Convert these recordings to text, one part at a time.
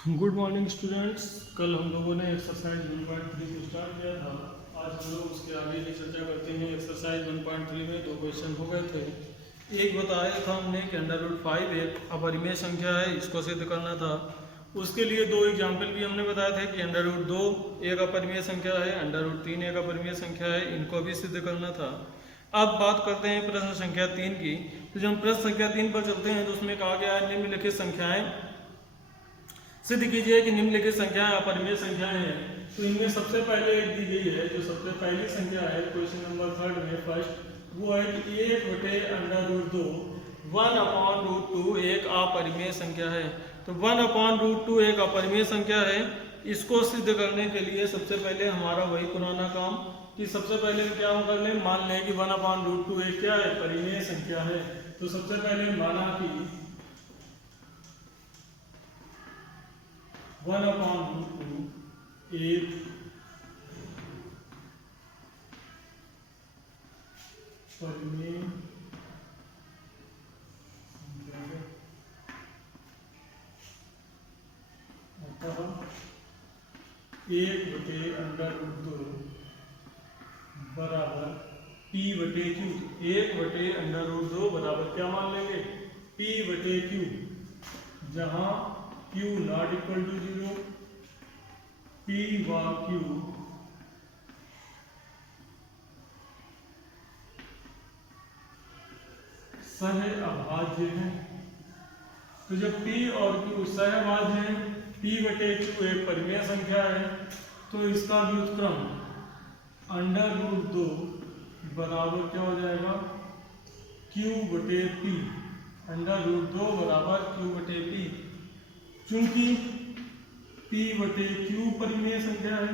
Good morning students. कल हम लोगों ने एक्सरसाइज 1.3 को स्टार्ट किया था। आज हम लोग उसके आगे की चर्चा करते हैं। एक्सरसाइज 1.3 में दो क्वेश्चन हो गए थे। एक बताया था हमने कि √5 एक अपरिमेय संख्या है, इसको सिद्ध करना था। उसके लिए दो एग्जाम्पल भी हमने बताए थे कि √2 एक अपरिमेय संख्या है, √3 एक अपरिमेय संख्या है, इनको भी सिद्ध करना था। अब बात करते हैं प्रश्न संख्या 3 की। तो जब हम प्रश्न संख्या 3 पर चलते हैं तो उसमें कहा गया है निम्नलिखित संख्याएं सिद्ध कीजिए कि निम्नलिखित संख्याएं अपरिमेय संख्याएं हैं। तो इनमें सबसे पहले एक दी गई है, जो सबसे पहली संख्या है क्वेश्चन नंबर 3 में फर्स्ट, वो है कि 1/√2 1/√2 एक अपरिमेय संख्या है। तो 1/√2 एक अपरिमेय संख्या है। इसको सिद्ध करने के लिए सबसे पहले हमारा वही पुराना काम कि सबसे पहले क्या कर लें, मान लें कि 1/√2 एक क्या है, परिमेय संख्या है। तो सबसे पहले माना कि 1/√2 एक परिमेय संख्या है। अतः 1/√2 बराबर p/q। 1/√2 बराबर क्या मान लेंगे, p/q, जहां q not equal to 0, p व q सहअभाज्य हैं। तो जब p और q सहअभाज्य हैं, p/q एक परिमेय संख्या है, तो इसका व्युत्क्रम √2 बराबर क्या हो जाएगा, q/p। √2 बराबर q/p। चूंकि p/q परिमेय संख्या है,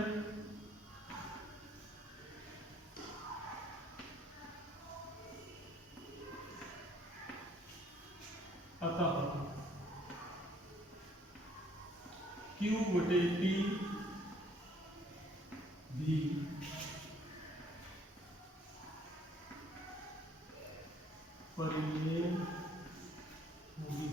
अतः q/p भी परिमेय होगी।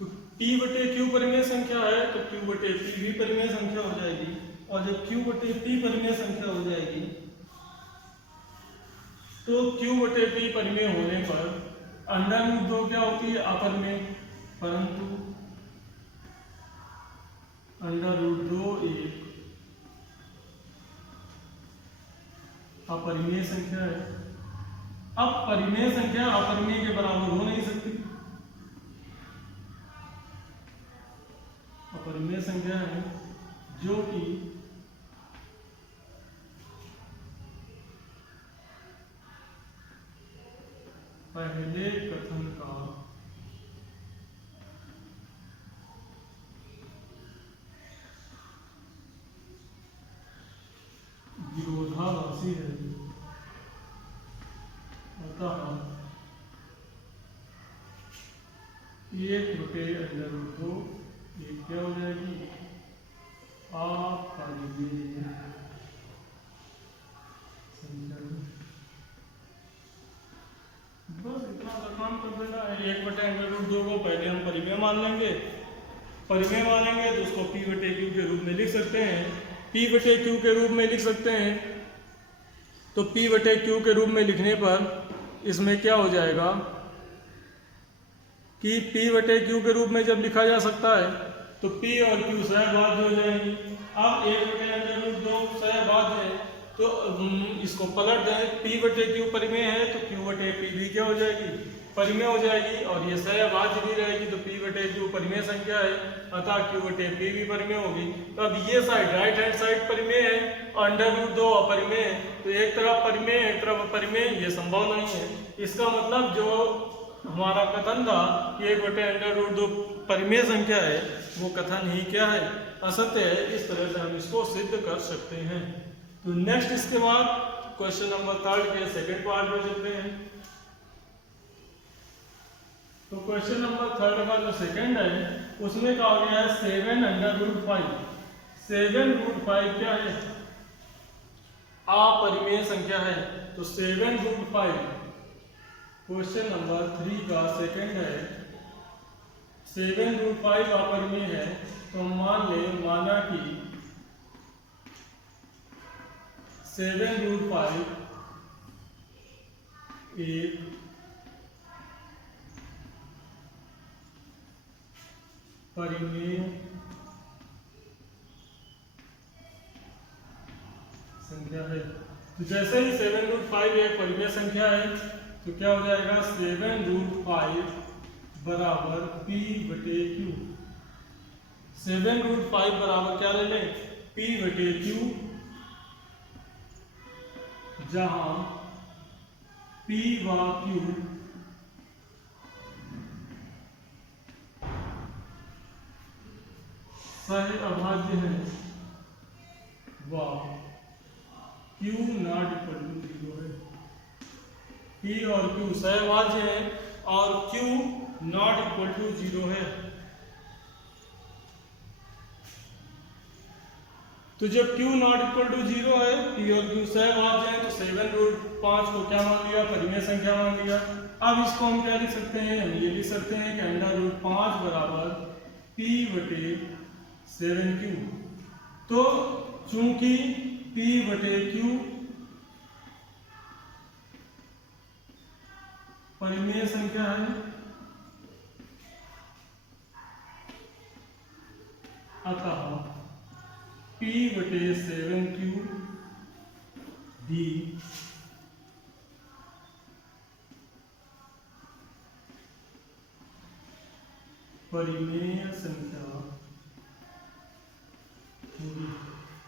तो p/q परिमेय संख्या है तो q/p भी परिमेय संख्या हो जाएगी। और जब q/p परिमेय संख्या हो जाएगी तो q/p परिमेय होने पर √2 क्या होती है, अपरिमेय। परंतु √2 एक अपरिमेय संख्या है। अब परिमेय संख्या अपरिमेय के बराबर हो नहीं सकती। अपरिमेय संख्या है जो कि पहले कथन का विरोधाभासी है। अतः 1/√2 एक क्या हो जाएगी, अपरिमेय संख्या। बस इतना सा काम कर देना है। 1/√2 को पहले हम परिमेय मान लेंगे। परिमेय मानेंगे तो उसको p/q के रूप में लिख सकते हैं। p/q के रूप में लिख सकते हैं। तो p/q के रूप में लिखने पर इसमें क्या हो जाएगा कि p/q के रूप में जब लिखा जा सकता है तो p और q सहभाज्य हो जाएंगी। अब 1/√2 सहभाज्य है तो इसको पलट दें, p/q परिमेय है तो q/p भी क्या हो जाएगी, परिमेय हो जाएगी। और ये सहअभाज्य भी रहेगी तो p/q परिमेय संख्या है, अतः q/p भी परिमेय होगी। तो अब ये साइड राइट हैंड साइड परिमेय है और √2 अपरिमेय है। तो एक तरफ परिमेय एक तरफ अपरिमेय, ये संभव नहीं है। इसका मतलब जो हमारा कथन था कि 1/√2 परिमेय संख्या है, वो कथन ही क्या है, असत्य है। इस तरह से हम इसको सिद्ध कर सकते हैं। तो नेक्स्ट इसके बाद क्वेश्चन नंबर 3 के सेकंड पार्ट में चलते हैं। तो क्वेश्चन नंबर 3 का जो सेकंड है उसमें कहा गया है 7√5। 7√5 क्या है, अपरिमेय संख्या है। तो 7√5 क्वेश्चन नंबर 3 का सेकंड है 7√5 अपरिमेय है, तो माना कि 7√5 एक परिमेय संख्या है। तो जैसे ही 7√5 एक परिमेय संख्या है, तो क्या हो जाएगा, 7√5 बराबर p/q। 7√5 बराबर क्या ले लें, p/q, जहां p व q सह अभाज्य है व q नॉट इक्वल टू 0 है। p और q सह अभाज्य है और q नॉट इक्वल टू 0 है। तो जब q नॉट इक्वल टू 0 है, p और q सह अभाज्य है, तो 7√5 को क्या मान लिया, परिमेय संख्या मान लिया। अब इसको हम क्या लिख सकते हैं, हम ये लिख सकते हैं कि √5 बराबर p/7q। तो चूंकि p/q परिमेय संख्या है, अतः p/7q भी परिमेय संख्या होगी।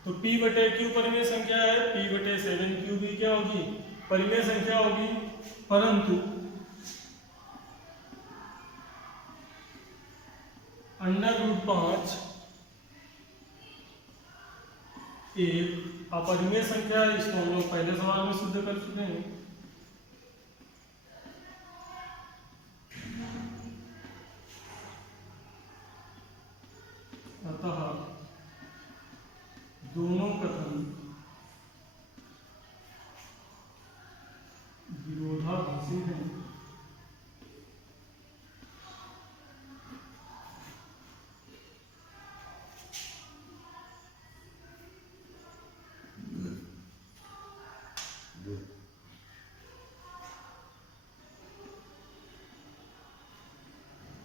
तो p/q परिमेय संख्या है, p/7q भी क्या होगी, परिमेय संख्या होगी। परंतु √5 एक अपरिमेय संख्या है, इसको हम लोग पहले सवाल में सिद्ध कर चुके हैं। अतः दोनों कथन विरोधाभासी हैं।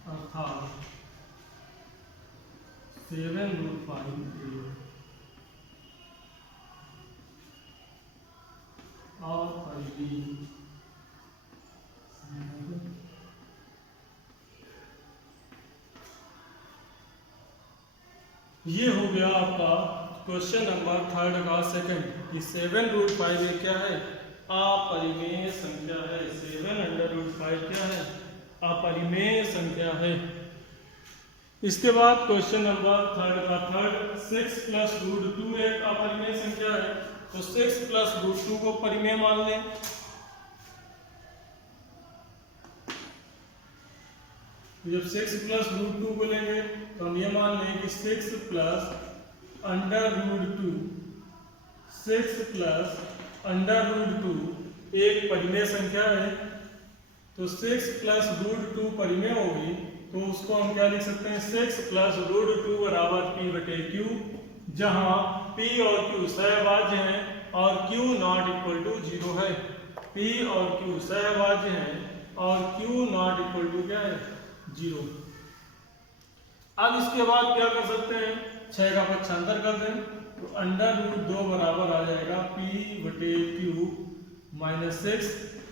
अर्थात 7√5 अपरिमेय ये हो गया आपका क्वेश्चन नंबर 3 का सेकंड, कि 7√5 क्या है, अपरिमेय संख्या है। 7√5 क्या है, अपरिमेय संख्या है। इसके बाद क्वेश्चन नंबर 3 का थर्ड, 6 + √2 एक अपरिमेय संख्या है, तो 6 + √2 को परिमेय मान लें। जब 6 + √2 को लेंगे तो हम ये मान लें कि 6 + √2 एक परिमेय संख्या है। तो 6 + √2 परिमेय होगी, तो उसको हम क्या लिख सकते हैं, 6 + √2 बराबर p/q, जहां p और q सहअभाज्य हैं और q नॉट इक्वल टू 0 है। p और q सहअभाज्य हैं और q नॉट इक्वल टू क्या है, 0। अब इसके बाद क्या कर सकते हैं, 6 का पक्षांतर कर दें, तो √2 बराबर आ जाएगा p/q -6।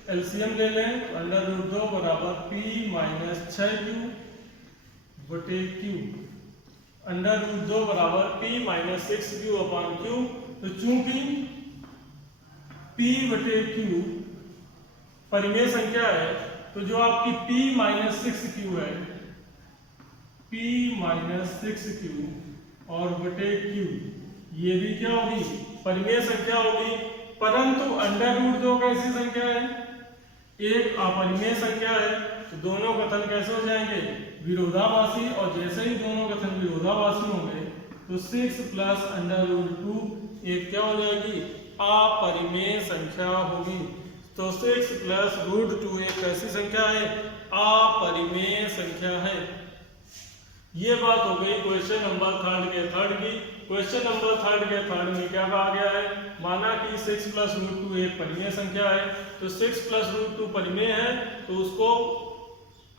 एलसीएम ले लें, तो √2 बराबर p - 6q/q। √2 बराबर p - 6q/q। तो चूंकि p/q परिमेय संख्या है, तो जो आपकी p - 6q है, p - 6q और /q ये भी क्या होगी, परिमेय संख्या होगी। परंतु √2 कैसी संख्या है, एक अपरिमेय संख्या है, तो दोनों कथन कैसे हो जाएंगे, विरोधाभासी। और जैसे ही दोनों कथन विरोधाभासी होंगे, तो 6 + √2 एक क्या हो जाएगी, अपरिमेय संख्या होगी। तो 6 + √2 एक कैसी संख्या है, अपरिमेय संख्या है। ये बात हो गई क्वेश्चन नंबर थर्ड की। क्वेश्चन नंबर थर्ड में क्या कहा गया है, माना कि 6 + √2 एक परिमेय संख्या है, तो 6 + √2 परिमेय है, तो उसको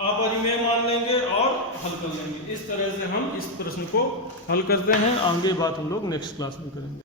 अपरिमेय मान लेंगे और हल कर लेंगे। इस तरह से हम इस प्रश्न को हल करते हैं। आगे बात हम लोग नेक्स्ट क्लास में करेंगे।